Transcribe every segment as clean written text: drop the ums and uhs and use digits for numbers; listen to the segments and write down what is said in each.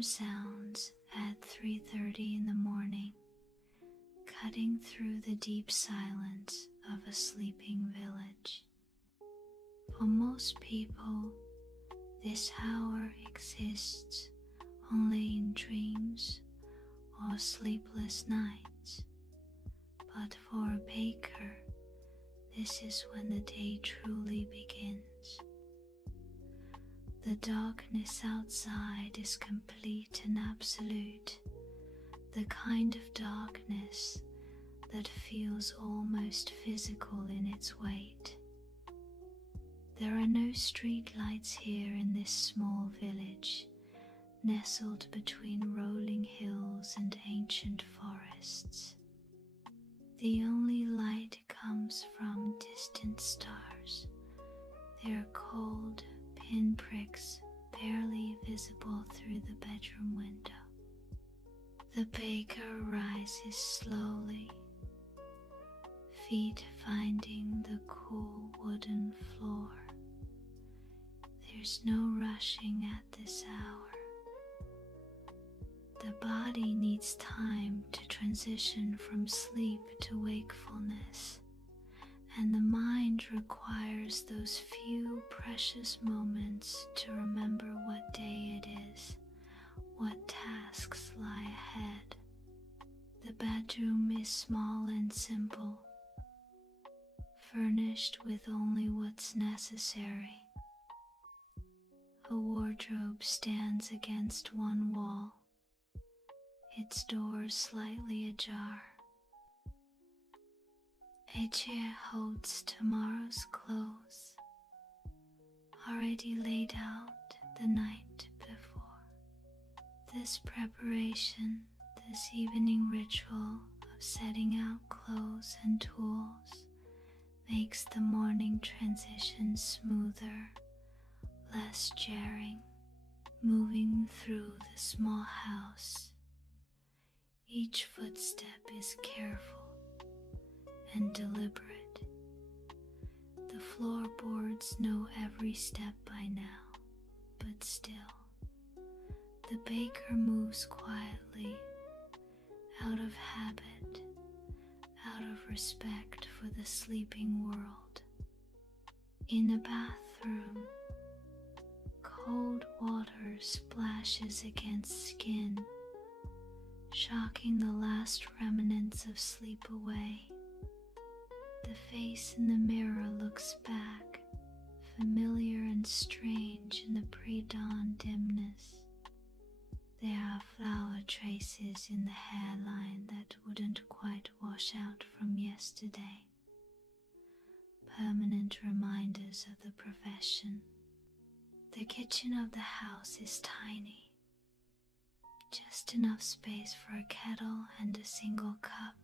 alarm sounds at 3:30 in the morning, cutting through the deep silence of a sleeping village. For most people, this hour exists only in dreams or sleepless nights, but for a baker, this is when the day truly begins. The darkness outside is complete and absolute, the kind of darkness that feels almost physical in its weight. There are no street lights here in this small village, nestled between rolling hills and ancient forests. The only light comes from distant stars, their cold pinpricks barely visible through the bedroom window. The baker rises slowly, feet finding the cool wooden floor. There's no rushing at this hour. The body needs time to transition from sleep to wakefulness, and the mind requires those few precious moments to remember what day it is, what tasks lie ahead. The bedroom is small and simple, furnished with only what's necessary. A wardrobe stands against one wall, its door slightly ajar. A chair holds tomorrow's clothes, already laid out the night before. This preparation, this evening ritual of setting out clothes and tools, makes the morning transition smoother, less jarring. Moving through the small house, each footstep is careful and deliberate. The floorboards know every step by now, but still, the baker moves quietly, out of habit, out of respect for the sleeping world. In a bathroom, cold water splashes against skin, shocking the last remnants of sleep away. The face in the mirror looks back, familiar and strange in the pre-dawn dimness. There are flower traces in the hairline that wouldn't quite wash out from yesterday, permanent reminders of the profession. The kitchen of the house is tiny, just enough space for a kettle and a single cup.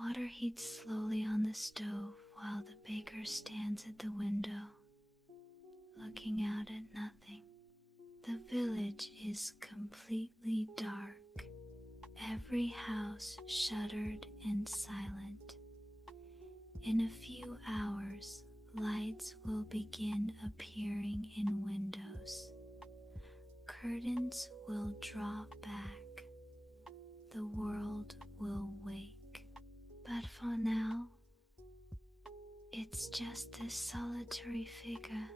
Water heats slowly on the stove while the baker stands at the window, looking out at nothing. The village is completely dark, every house shuttered and silent. In a few hours, lights will begin appearing in windows. Curtains will draw back. The world will wake. But for now, it's just this solitary figure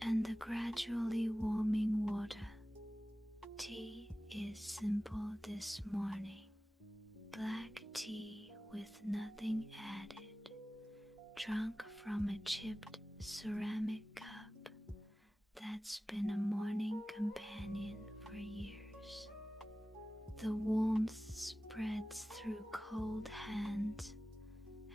and the gradually warming water. Tea is simple this morning. Black tea with nothing added, drunk from a chipped ceramic cup that's been a morning companion for years. The warmth spreads through cold hands,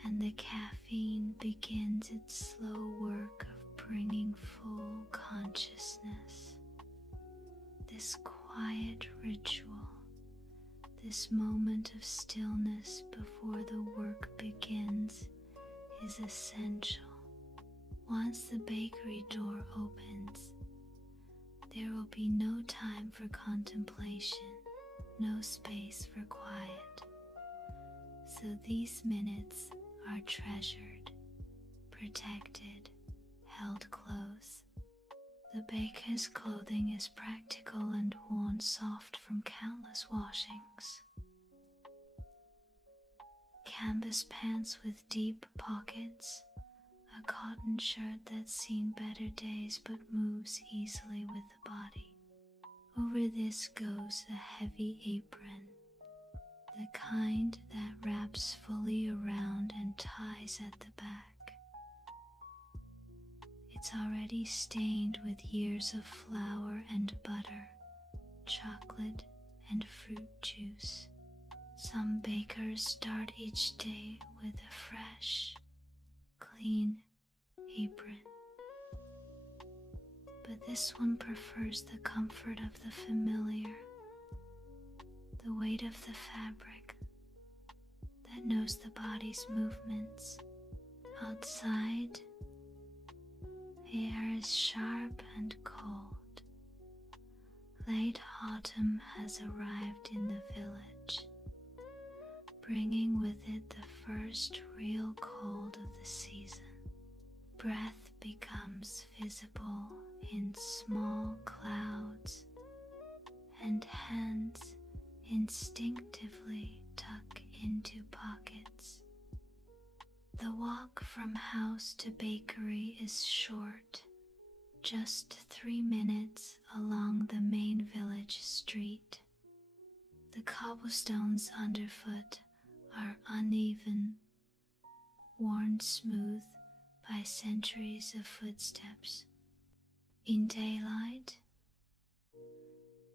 and the caffeine begins its slow work of bringing full consciousness. This quiet ritual, this moment of stillness before the work begins, is essential. Once the bakery door opens, there will be no time for contemplation, no space for quiet. So these minutes are treasured, protected, held close. The baker's clothing is practical and worn soft from countless washings. Canvas pants with deep pockets, a cotton shirt that's seen better days but moves easily with the body. Over this goes a heavy apron, the kind that wraps fully around and ties at the back. It's already stained with years of flour and butter, chocolate and fruit juice. Some bakers start each day with a fresh, clean apron. But this one prefers the comfort of the familiar, the weight of the fabric that knows the body's movements. Outside, the air is sharp and cold. Late autumn has arrived in the village, bringing with it the first real cold of the season. Breath becomes visible in small clouds, and hands instinctively tuck into pockets. The walk from house to bakery is short, just 3 minutes along the main village street. The cobblestones underfoot are uneven, worn smooth by centuries of footsteps. In daylight,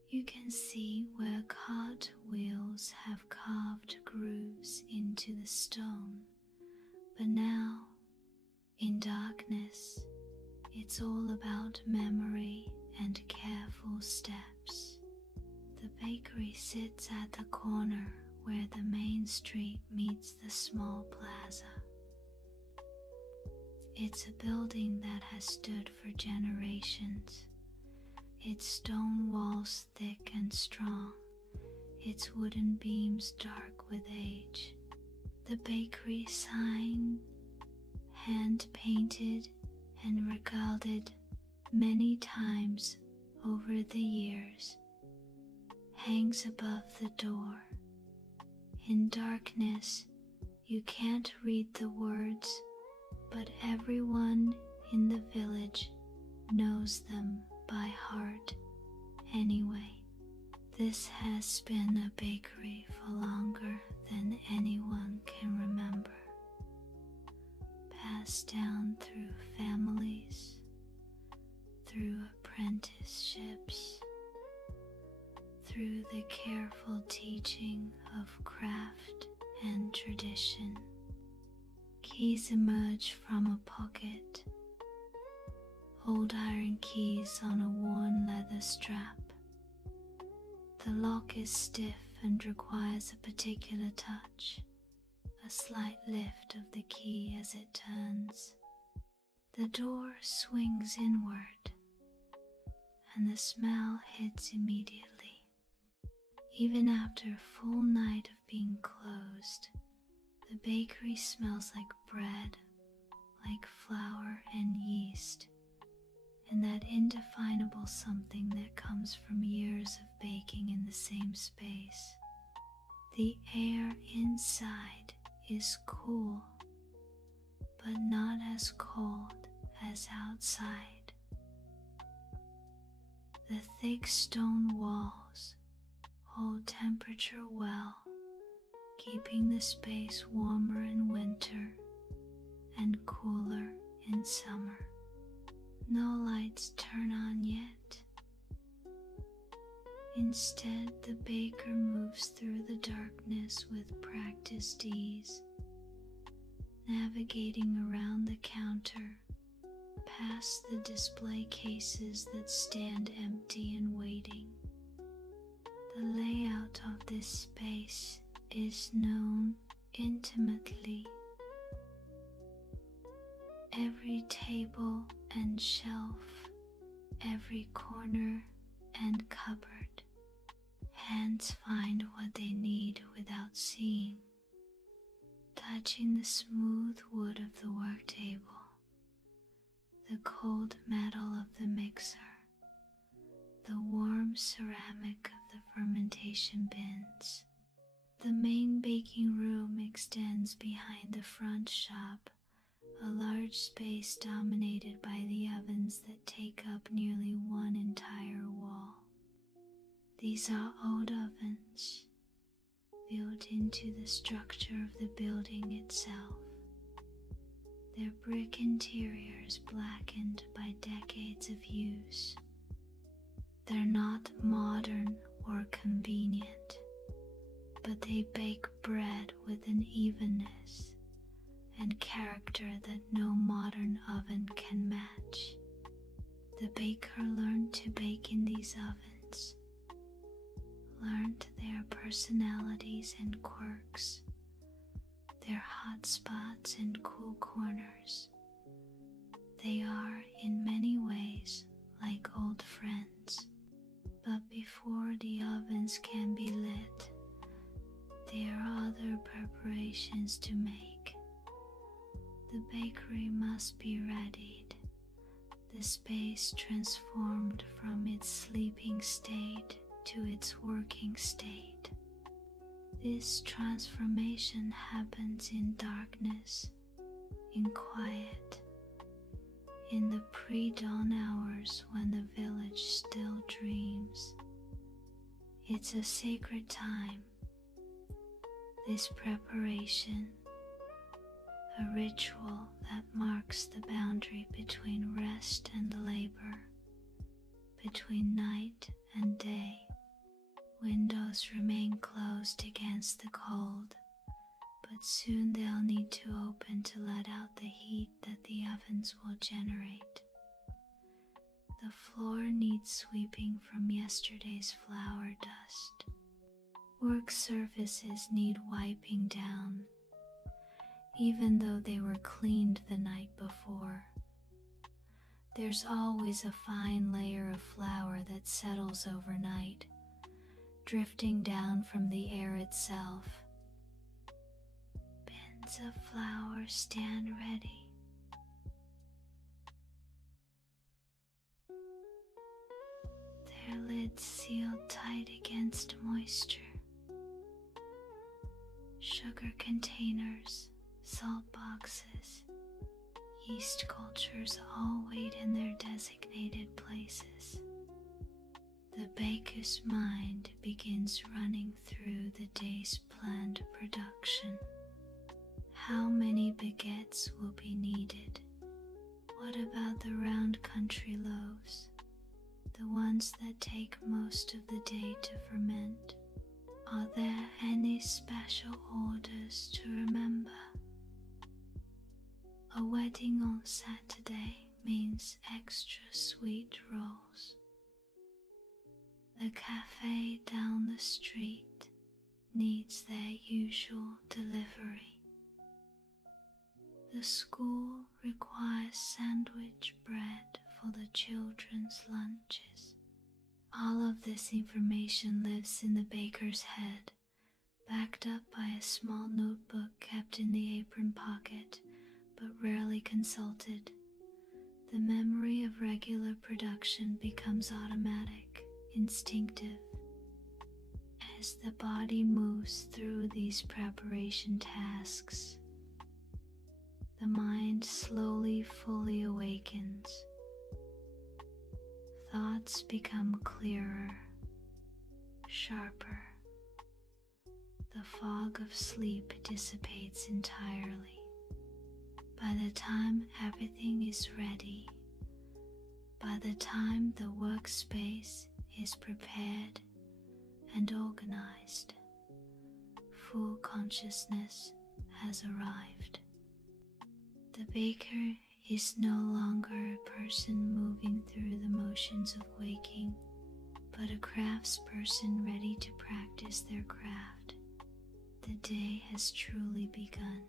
you can see where cart wheels have carved grooves into the stone. But now, in darkness, it's all about memory and careful steps. The bakery sits at the corner where the main street meets the small plaza. It's a building that has stood for generations, its stone walls thick and strong, its wooden beams dark with age. The bakery sign, hand-painted and regarded many times over the years, hangs above the door. In darkness, you can't read the words, but everyone in the village knows them by heart anyway. This has been a bakery for longer than anyone can remember, passed down through families, through apprenticeships, through the careful teaching of craft and tradition. Keys emerge from a pocket, old iron keys on a worn leather strap. The lock is stiff and requires a particular touch, a slight lift of the key as it turns. The door swings inward, and the smell hits immediately. Even after a full night of being closed, the bakery smells like bread, like flour and yeast, and that indefinable something that comes from years of baking in the same space. The air inside is cool, but not as cold as outside. The thick stone walls hold temperature well, keeping the space warmer in winter and cooler in summer. No lights turn on yet. Instead, the baker moves through the darkness with practiced ease, navigating around the counter, past the display cases that stand empty and waiting. The layout of this space is known intimately. Every table and shelf, every corner and cupboard. Hands find what they need without seeing, touching the smooth wood of the work table, the cold metal of the mixer, warm ceramic of the fermentation bins. The main baking room extends behind the front shop, a large space dominated by the ovens that take up nearly one entire wall. These are old ovens, built into the structure of the building itself, their brick interiors blackened by decades of use. They're not modern or convenient, but they bake bread with an evenness and character that no modern oven can match. The baker learned to bake in these ovens, learned their personalities and quirks, their hot spots and cool corners. They are in many ways like old friends, but before the ovens can be lit, there are other preparations to make. The bakery must be readied, the space transformed from its sleeping state to its working state. This transformation happens in darkness, in quiet, in the pre-dawn hours when the village still dreams. It's a sacred time, this preparation, a ritual that marks the boundary between rest and labor, between night and day. Windows remain closed against the cold, but soon they'll need to open to let out the heat that the ovens will generate. The floor needs sweeping from yesterday's flour dust. Work surfaces need wiping down, even though they were cleaned the night before. There's always a fine layer of flour that settles overnight, drifting down from the air itself. Bins of flour stand ready. Their lids sealed tight against moisture. Sugar containers, salt boxes, yeast cultures all wait in their designated places. The baker's mind begins running through the day's planned production. How many baguettes will be needed? What about the round country loaves, the ones that take most of the day to ferment? Are there any special orders to remember? A wedding on Saturday means extra sweet rolls. The cafe down the street needs their usual delivery. The school requires sandwich bread for the children's lunches. All of this information lives in the baker's head, backed up by a small notebook kept in the apron pocket, but rarely consulted. The memory of regular production becomes automatic, instinctive. As the body moves through these preparation tasks, the mind slowly fully awakens. Thoughts become clearer, sharper. The fog of sleep dissipates entirely. By the time everything is ready, by the time the workspace is prepared and organized, full consciousness has arrived. The baker is no longer a person moving through the motions of waking, but a craftsperson ready to practice their craft. The day has truly begun.